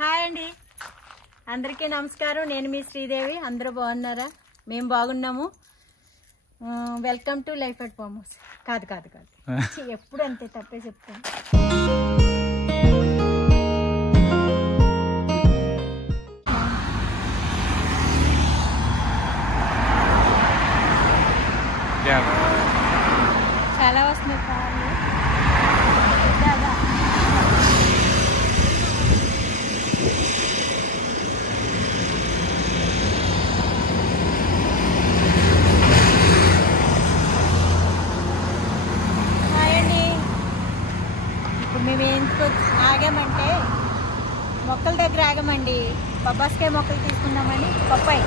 Hi అండి, అందరికీ నమస్కారం. నేను మీ శ్రీదేవి. అందరూ బాగున్నారా? మేము బాగున్నాము. Welcome to life at farm house. కాదు కాదు కాదు, ఎప్పుడు అంతే తప్పే చెప్తాను. చాలా వస్తున్నాయి కావాలి. మేము ఎందుకు ఆగామంటే మొక్కల దగ్గర ఆగామండి. బొబ్బాస్కాయ మొక్కలు తీసుకుందామని. పప్పాయి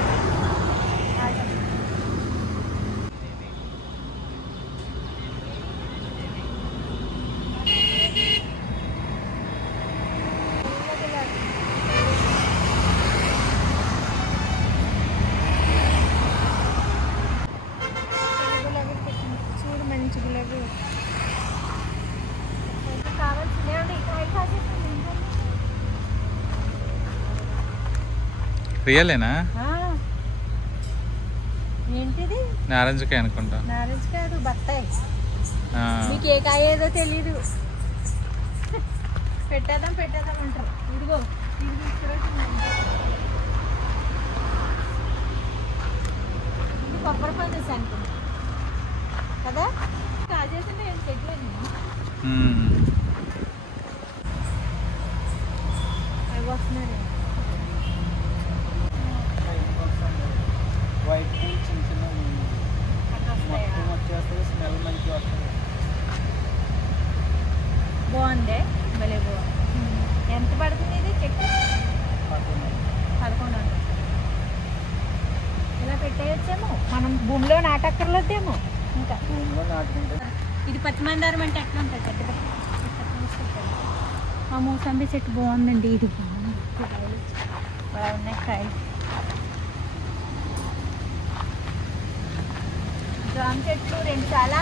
చూడు, మంచి గులాబీ రియలేనా? ఏంటిది? నారెంజ్ కాయ అనుకుంటా. నారెంజ్ కాదు, బత్తాయి. మీకు ఏ కాయ ఏదో తెలీదు. పెట్టేద్దాం అంటారు. ఇదిగో ఇది కొబ్బరి పని అనుకుంటా కదా. కాజేస్తుంటే ఏం చెట్లేదు. అవి వస్తున్నాడు. వైట్ చిన్న చిన్న వచ్చేస్తుంది. స్మెల్ మంచిగా వస్తుంది. బాగుంది, భలే బాగుంది. ఎంత పడుతుంది ఇది చెట్టు? 1100. ఇలా పెట్టేయచ్చేమో. మనం భూమిలో నాటక్కర్లేదేమో. ఇంకా భూమిలో నాటుకుంటే ఇది పచ్చిమందారం అంటే ఎట్లా ఉంటుంది? పెద్ద ఆ మూసంబి చెట్టు బాగుందండి. ఇది బాగున్నాయి కాయలు. జామ చెట్లు 2 చాలా.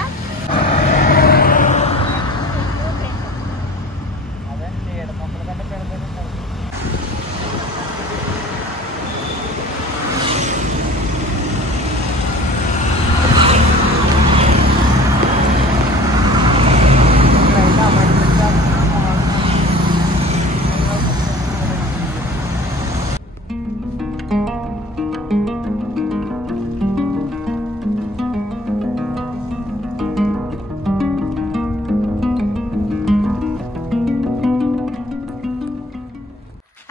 అదే నీడ మొక్కల కంటే పెడతారు.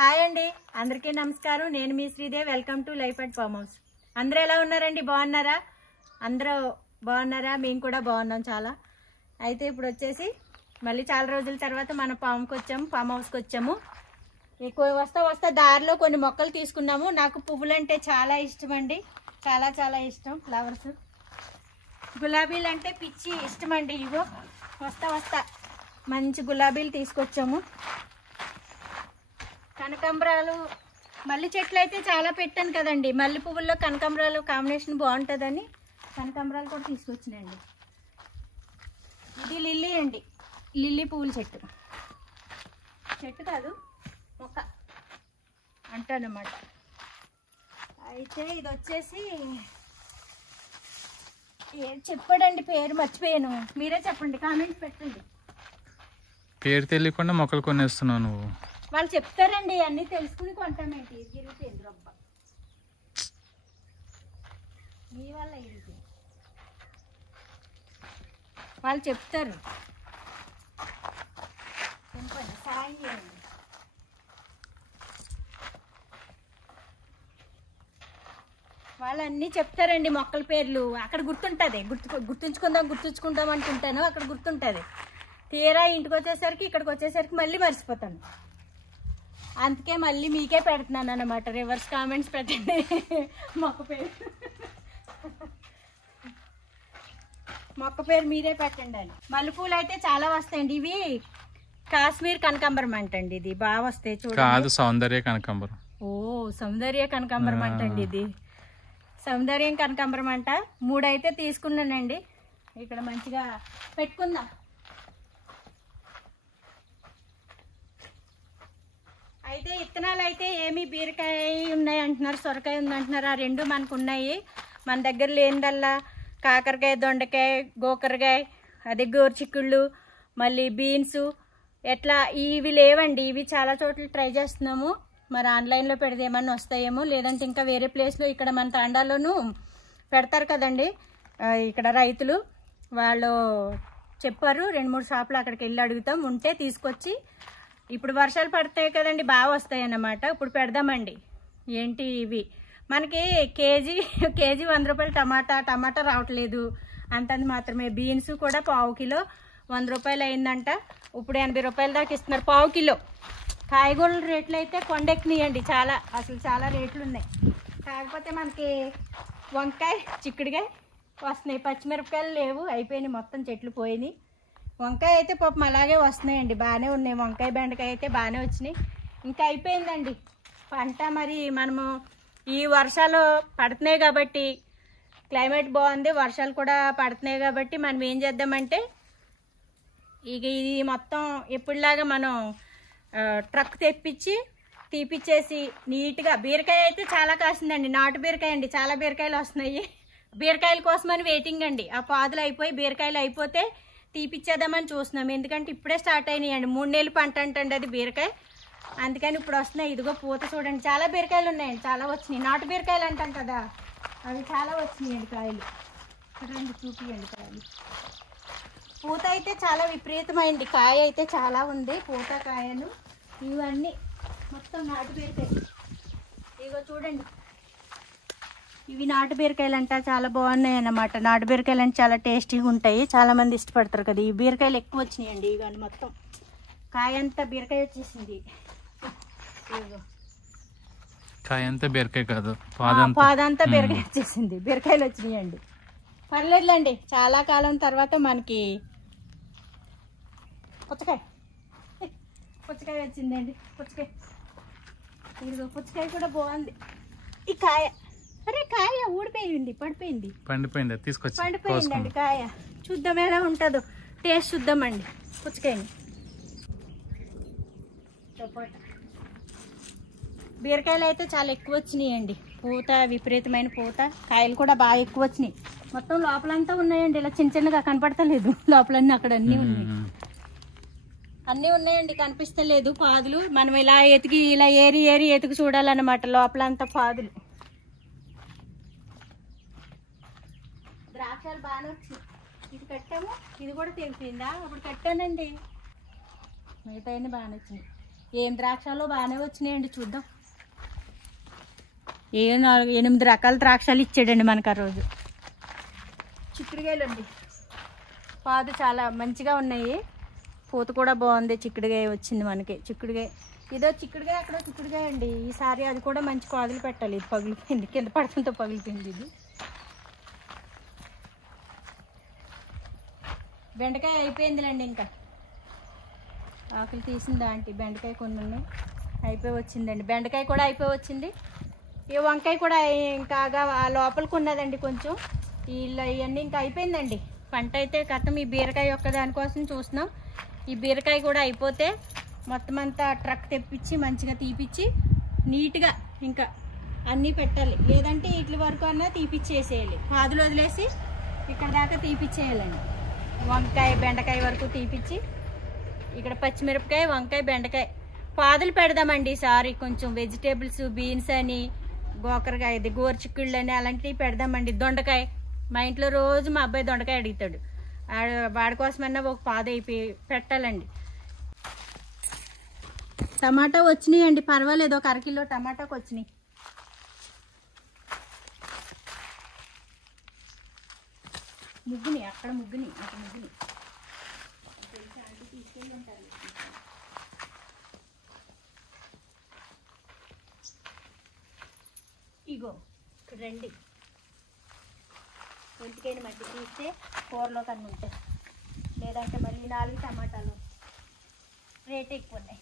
హాయ్ అండి, అందరికీ నమస్కారం. నేను మీ Sridevi. Welcome to life at farm house. అందరూ ఎలా ఉన్నారండి? బాగున్నారా? అందరూ బాగున్నారా? మేము కూడా బాగున్నాం చాలా. అయితే ఇప్పుడు వచ్చేసి మళ్ళీ చాలా రోజుల తర్వాత మన ఫామ్ హౌస్కి వచ్చాము. ఎక్కువ వస్తా దారిలో కొన్ని మొక్కలు తీసుకున్నాము. నాకు పువ్వులు అంటే చాలా ఇష్టం అండి. చాలా చాలా ఇష్టం. ఫ్లవర్స్, గులాబీలు అంటే పిచ్చి ఇష్టం అండి. ఇగో వస్తా మంచి గులాబీలు తీసుకొచ్చాము. కనకాంబరాలు, మల్లి చెట్లు అయితే చాలా పెట్టాను కదండి. మల్లె పువ్వుల్లో కనకాంబరాలు కాంబినేషన్ బాగుంటుందని కనకాంబరాలు కూడా తీసుకొచ్చినండి. ఇది లిల్లీ అండి, లిల్లీ పువ్వుల చెట్టు కాదు, మొక్క అంటానమాట. అయితే ఇది వచ్చేసి చెప్పాడండి, పేరు మర్చిపోయాను. మీరే చెప్పండి, కామెంట్స్ పెట్టండి. పేరు తెలియకుండా మొక్కలు కొనేస్తున్నావు నువ్వు. వాళ్ళు చెప్తారండి, అన్నీ తెలుసుకుని కొంటామేంటి. తిరుగుతుంది రొబ్బ మీ వల్ల. ఇది వాళ్ళు చెప్తారు, సాయం చేయండి. వాళ్ళు అన్నీ చెప్తారండి మొక్కల పేర్లు. అక్కడ గుర్తుంటుంది. గుర్తుంచుకుందాం అనుకుంటాను. అక్కడ గుర్తుంటుంది. తీరా ఇంటికి వచ్చేసరికి, ఇక్కడికి వచ్చేసరికి మళ్ళీ మర్చిపోతాను. అందుకే మళ్ళీ మీకే పెడుతున్నాను అన్నమాట. రివర్స్ కామెంట్స్ పెట్టండి మొక్క పేరు మీరే పెట్టండి అని. మల్లెపూలు అయితే చాలా వస్తాయండి. ఇవి కాశ్మీర్ కనకాంబరం అంటండి. ఇది బాగా వస్తాయి చూడండి. సౌందర్య కనకాంబరం. ఓ, సౌందర్య కనకాంబరం అంటండి. ఇది సౌందర్యం కనకాంబరం అంట. 3 అయితే తీసుకున్నానండి. ఇక్కడ మంచిగా పెట్టుకుందాం. అయితే ఇత్తనాలు అయితే ఏమి బీరకాయ ఉన్నాయి అంటున్నారు, సొరకాయ ఉంది అంటున్నారు. ఆ రెండు మనకు ఉన్నాయి. మన దగ్గర లేనిదల్లా కాకరకాయ, దొండకాయ, గోకరకాయ, అదే గోరుచిక్కుళ్ళు, మళ్ళీ బీన్స్ ఎట్లా ఇవి లేవండి. ఇవి చాలా చోట్ల ట్రై చేస్తున్నాము. మరి ఆన్లైన్లో పెడితే ఏమన్నా వస్తాయేమో, లేదంటే ఇంకా వేరే ప్లేస్లో ఇక్కడ మన తాండాలోనూ పెడతారు కదండి. ఇక్కడ రైతులు వాళ్ళు చెప్పారు, 2-3 షాపులు అక్కడికి వెళ్ళి అడుగుతాం, ఉంటే తీసుకొచ్చి. ఇప్పుడు వర్షాలు పడతాయి కదండి, బాగా వస్తాయి అన్నమాట. ఇప్పుడు పెడదామండి. ఏంటి ఇవి మనకి కేజీ 100 రూపాయలు టమాటా రావట్లేదు, అంతంది మాత్రమే. బీన్స్ కూడా పావు కిలో 100 రూపాయలు అయిందంట. ఇప్పుడు 80 రూపాయల దాకా ఇస్తున్నారు పావు కిలో. కాయగూరల రేట్లు అయితే కొండెక్కినాయండి, అసలు చాలా రేట్లు ఉన్నాయి. కాకపోతే మనకి వంకాయ, చిక్కుడుకాయ వస్తున్నాయి. పచ్చిమిరపకాయలు లేవు, అయిపోయినాయి, మొత్తం చెట్లు పోయినాయి. వంకాయ అయితే పాపం అలాగే వస్తున్నాయండి, బాగానే ఉన్నాయి. వంకాయ, బెండకాయ అయితే బాగానే వచ్చినాయి. ఇంకా అయిపోయిందండి పంట. మరి మనము ఈ వర్షాలు పడుతున్నాయి కాబట్టి, క్లైమేట్ బాగుంది, వర్షాలు కూడా పడుతున్నాయి కాబట్టి మనం ఏం చేద్దామంటే, ఇక ఇది మొత్తం ఎప్పుడులాగా మనం ట్రక్ తెప్పించి తీపిచ్చేసి నీట్గా. బీరకాయ అయితే చాలా కాసిందండి, నాటు బీరకాయ అండి, చాలా బీరకాయలు వస్తున్నాయి. బీరకాయల కోసమని వెయిటింగ్ అండి. ఆ పాదులు అయిపోయి బీరకాయలు అయిపోతే తీపిచ్చేద్దామని చూస్తున్నాం. ఎందుకంటే ఇప్పుడే స్టార్ట్ అయినాయండి, 3 నెలలు పంట అంటండి అది బీరకాయ, అందుకని ఇప్పుడు వస్తున్నాయి. ఇదిగో పూత చూడండి, చాలా బీరకాయలు ఉన్నాయండి, చాలా వచ్చినాయి. నాటు బీరకాయలు అంటాం కదా, అవి చాలా వచ్చినాయండి కాయలు. చూడండి, చూపియండి కాయలు. పూత అయితే చాలా విపరీతమైంది, కాయ అయితే చాలా ఉంది, పూత కాయలు ఇవన్నీ మొత్తం నాటు బీరకాయలు. ఇదిగో చూడండి, ఇవి నాటు బీరకాయలు అంట, చాలా బాగున్నాయి అన్నమాట. నాటు బీరకాయలు అంటే చాలా టేస్టీగా ఉంటాయి, చాలా మంది ఇష్టపడతారు కదా. ఈ బీరకాయలు ఎక్కువ వచ్చినాయండి, ఇవన్నీ మొత్తం కాయ అంతా బీరకాయ వచ్చేసింది. కాయ అంతా బీరకాయ కాదు, పాదంతా బీరకాయ వచ్చేసింది, బీరకాయలు వచ్చినాయండి. పర్లేదులేండి, చాలా కాలం తర్వాత మనకి పుచ్చకాయ వచ్చిందండి. పుచ్చకాయ కూడా బాగుంది. ఈ కాయ, అరే కాయ ఊడిపోయింది, పండిపోయింది, తీసుకొచ్చి పండిపోయిందండి కాయ. చూద్దాం ఎలా ఉంటుందో, టేస్ట్ చూద్దామండి పుచ్చకాయని. బీరకాయలు అయితే చాలా ఎక్కువ వచ్చినాయండి, పూత విపరీతమైన పూత, కాయలు కూడా బాగా ఎక్కువ వచ్చినాయి. మొత్తం లోపలంతా ఉన్నాయండి, ఇలా చిన్నగా కనపడతలేదు, లోపలన్నీ అక్కడ అన్నీ ఉన్నాయండి, కనిపిస్తలేదు పాదులు. మనం ఇలా ఇలా ఏరి ఎతికి చూడాలన్నమాట, లోపలంతా పాదులు. ద్రాక్షాలు బాగానే వచ్చినాయి. ఇది కట్టాము, ఇది కూడా తెలిసిందా, అప్పుడు కట్టానండి. మిగతా బాగానే వచ్చినాయి. ఏం ద్రాక్షాలు బాగానే వచ్చినాయండి, చూద్దాం. 8 రకాల ద్రాక్షాలు ఇచ్చాడండి మనకు ఆ రోజు. చిక్కుడుకాయలు అండి, పాదు చాలా మంచిగా ఉన్నాయి, పూత కూడా బాగుంది. చిక్కుడుకాయ వచ్చింది మనకి, చిక్కుడుకాయ. ఇదో చిక్కుడుకాయ, అక్కడ చిక్కుడుకాయ అండి. ఈసారి అది కూడా మంచి పాదులు పెట్టాలి. ఇది పగిలిపోయింది, కింద పడటంతో పగిలిపోయింది. ఇది బెండకాయ అయిపోయిందిలేండి, ఇంకా ఆకులు తీసిందా ఆంటీ. బెండకాయ కొన్ని ఉన్నాయి, అయిపోయి వచ్చిందండి. బెండకాయ కూడా అయిపోయి వచ్చింది. ఈ వంకాయ కూడా ఇంకా ఆ లోపలికి ఉన్నదండి కొంచెం. ఇవన్నీ ఇంకా అయిపోయిందండి పంట అయితే. కథం ఈ బీరకాయ ఒక్క దానికోసం చూస్తున్నాం. ఈ బీరకాయ కూడా అయిపోతే మొత్తం అంతా ట్రక్ తెప్పించి మంచిగా తీపిచ్చి నీట్గా ఇంకా అన్నీ పెట్టాలి. లేదంటే ఇట్ల వరకు అన్నా తీపిచ్చేసేయాలి, పాదులు వదిలేసి ఇక్కడ దాకా తీపిచ్చేయాలండి. వంకాయ, బెండకాయ వరకు తీపిచ్చి ఇక్కడ పచ్చిమిరపకాయ, వంకాయ, బెండకాయ పాదులు పెడదామండి ఈసారి. కొంచెం వెజిటేబుల్స్, బీన్స్ అని, గోకరకాయ, గోరుచిక్కుళ్ళు అని అలాంటివి పెడదామండి. దొండకాయ, మా ఇంట్లో రోజు మా అబ్బాయి దొండకాయ అడుగుతాడు, వాడి కోసమన్నా ఒక పాదు అయిపోయి పెట్టాలండి. టమాటా వచ్చినాయి అండి, పర్వాలేదు, ఒక 1/2 కిలో టమాటాకు వచ్చినాయి. ముగ్గుని అక్కడ ముగ్గుని తీసుకెళ్ళి ఉంటారు. ఇగో రండి, ఒంటికైన మట్టి తీస్తే కూరలో కన్నా ఉంటాయి. లేదంటే మళ్ళీ 4 టమాటాలు రేట్ ఎక్కువ ఉన్నాయి.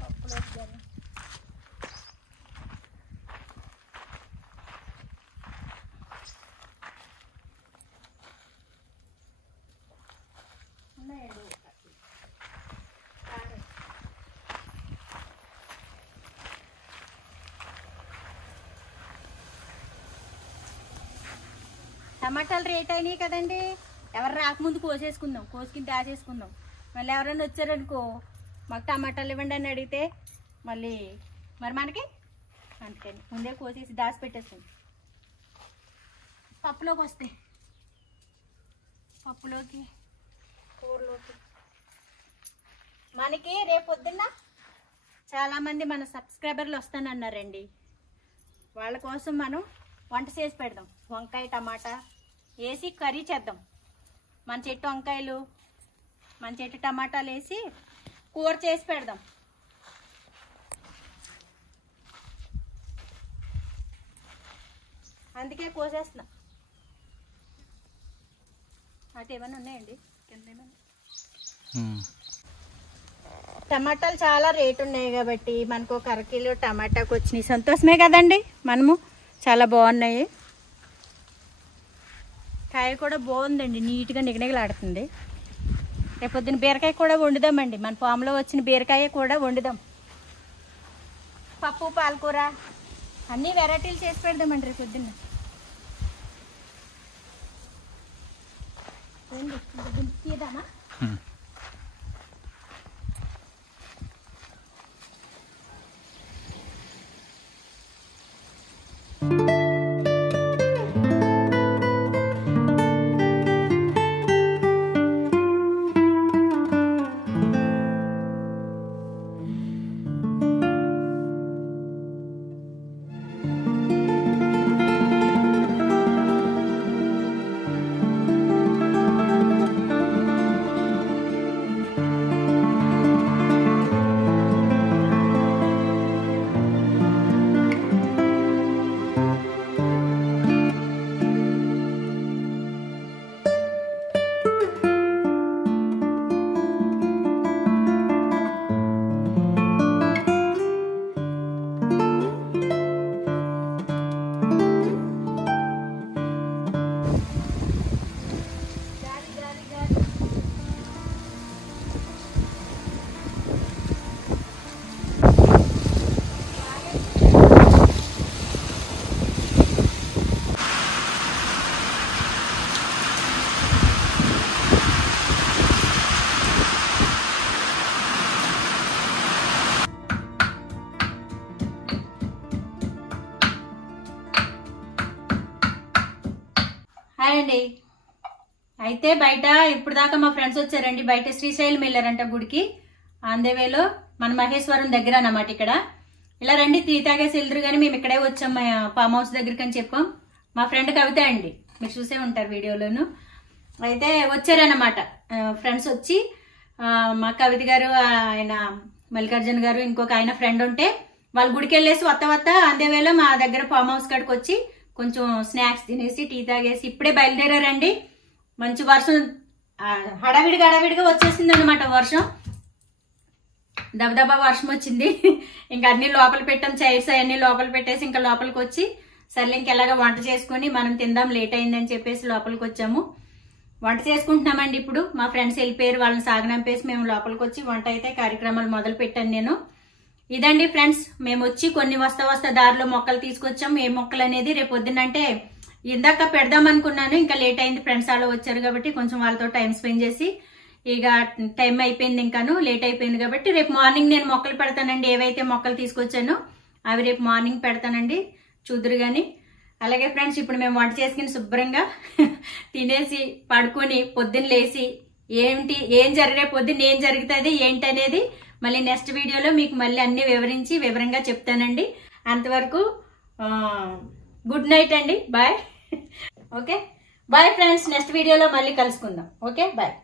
పప్పులు వచ్చారు. టమాటాలు రేట్ అయినాయి కదండి, ఎవరు రాకముందు కోసేసుకుందాం, కోసుకుని దాచేసుకుందాం. మళ్ళీ ఎవరైనా వచ్చారనుకో మాకు టమాటాలు ఇవ్వండి అని అడిగితే మళ్ళీ మరి మనకి అందుకని ముందే కోసేసి దాచి పెట్టేస్తాం. పప్పులోకి వస్తాయి, పప్పులోకి కూరలోకి. మనకి రేపు పొద్దున్న చాలామంది మన సబ్స్క్రైబర్లు వస్తానన్నారండి, వాళ్ళ కోసం మనం వంట చేసి పెడదాం. వంకాయ టమాటా వేసి కర్రీ చేద్దాం. మన చెట్టు వంకాయలు మన చెట్టు టమాటాలు వేసి కూర చేసి పెడదాం. అందుకే కోసేస్తున్నా. అటు ఏమైనా ఉన్నాయండి కింద ఏమైనా. టమాటాలు చాలా రేటు ఉన్నాయి కాబట్టి మనకు ఒక అరకిలో టమాటాకు వచ్చినాయి, సంతోషమే కదండి. మనము చాలా బాగున్నాయి. కాయ కూడా బాగుందండి, నీట్గా నిగనిగలాడుతుంది. రేపు పొద్దున్న బీరకాయ కూడా వండుదామండి, మన ఫామ్లో వచ్చిన బీరకాయ కూడా వండుదాం. పప్పు పాలకూర అన్నీ వెరైటీలు చేసి పెడదామండి రేపు పొద్దున్న. తీద్దామా? హాయ్ అండి. అయితే బయట ఇప్పుడు దాకా మా ఫ్రెండ్స్ వచ్చారండి, బయట శ్రీశైలం వెళ్ళారంట గుడికి. ఆందేవేలో మన మహేశ్వరం దగ్గర అన్నమాట. ఇక్కడ ఇలా రండి టీ తాగేసి వెళ్తురు, కానీ మేము ఇక్కడే వచ్చాం మా ఫామ్ హౌస్ దగ్గరికి అని చెప్పాం. మా ఫ్రెండ్ కవిత అండి, మీరు చూసే ఉంటారు వీడియోలోను. అయితే వచ్చారన్నమాట ఫ్రెండ్స్ వచ్చి. మా కవిత గారు, ఆయన మల్లికార్జున గారు, ఇంకొక ఆయన ఫ్రెండ్ ఉంటే వాళ్ళ గుడికి వెళ్ళేసి వత్త ఆందేవేలో మా దగ్గర ఫామ్ హౌస్ కాడికి వచ్చి కొంచెం స్నాక్స్ తినేసి టీ తాగేసి ఇప్పుడే బయలుదేరారండి. మంచి వర్షం హడావిడిగా వచ్చేసింది అనమాట. వర్షం దబదబా వర్షం వచ్చింది. ఇంకా అన్ని లోపల పెట్టాం, చైర్స్ అవన్నీ లోపల పెట్టేసి ఇంకా లోపలికి వచ్చి సర్లే ఇంకెలాగా వంట చేసుకుని మనం తిందాం, లేట్ అయిందని చెప్పేసి లోపలికి వచ్చాము. వంట చేసుకుంటున్నామండి. ఇప్పుడు మా ఫ్రెండ్స్ వెళ్ళిపోయారు, వాళ్ళని సాగనంపేసి మేము లోపలికి వచ్చి వంట అయితే కార్యక్రమాలు మొదలు పెట్టాను నేను. ఇదండి ఫ్రెండ్స్, మేము వచ్చి కొన్ని వస్తా దారిలో మొక్కలు తీసుకొచ్చాం. ఏ మొక్కలు అనేది రేపు పొద్దున్నంటే ఇందాక పెడదాం అనుకున్నాను, ఇంకా లేట్ అయింది. ఫ్రెండ్స్ వాళ్ళు వచ్చారు కాబట్టి కొంచెం వాళ్ళతో టైం స్పెండ్ చేసి ఇక టైం అయిపోయింది, ఇంకాను లేట్ అయిపోయింది కాబట్టి రేపు మార్నింగ్ నేను మొక్కలు పెడతానండి. ఏవైతే మొక్కలు తీసుకొచ్చానో అవి రేపు మార్నింగ్ పెడతానండి, చూదురు గాని. అలాగే ఫ్రెండ్స్, ఇప్పుడు మేము వంట చేసుకుని శుభ్రంగా తినేసి పడుకొని పొద్దున్న లేసి ఏం జరిగే పొద్దున్న ఏం జరుగుతుంది ఏంటనేది మళ్ళీ నెక్స్ట్ వీడియోలో మీకు మళ్ళీ అన్ని వివరంగా చెప్తానండి. అంతవరకు గుడ్ నైట్ అండి, bye. Okay bye friends, next వీడియోలో మళ్ళీ కలుసుకుందాం. Okay bye.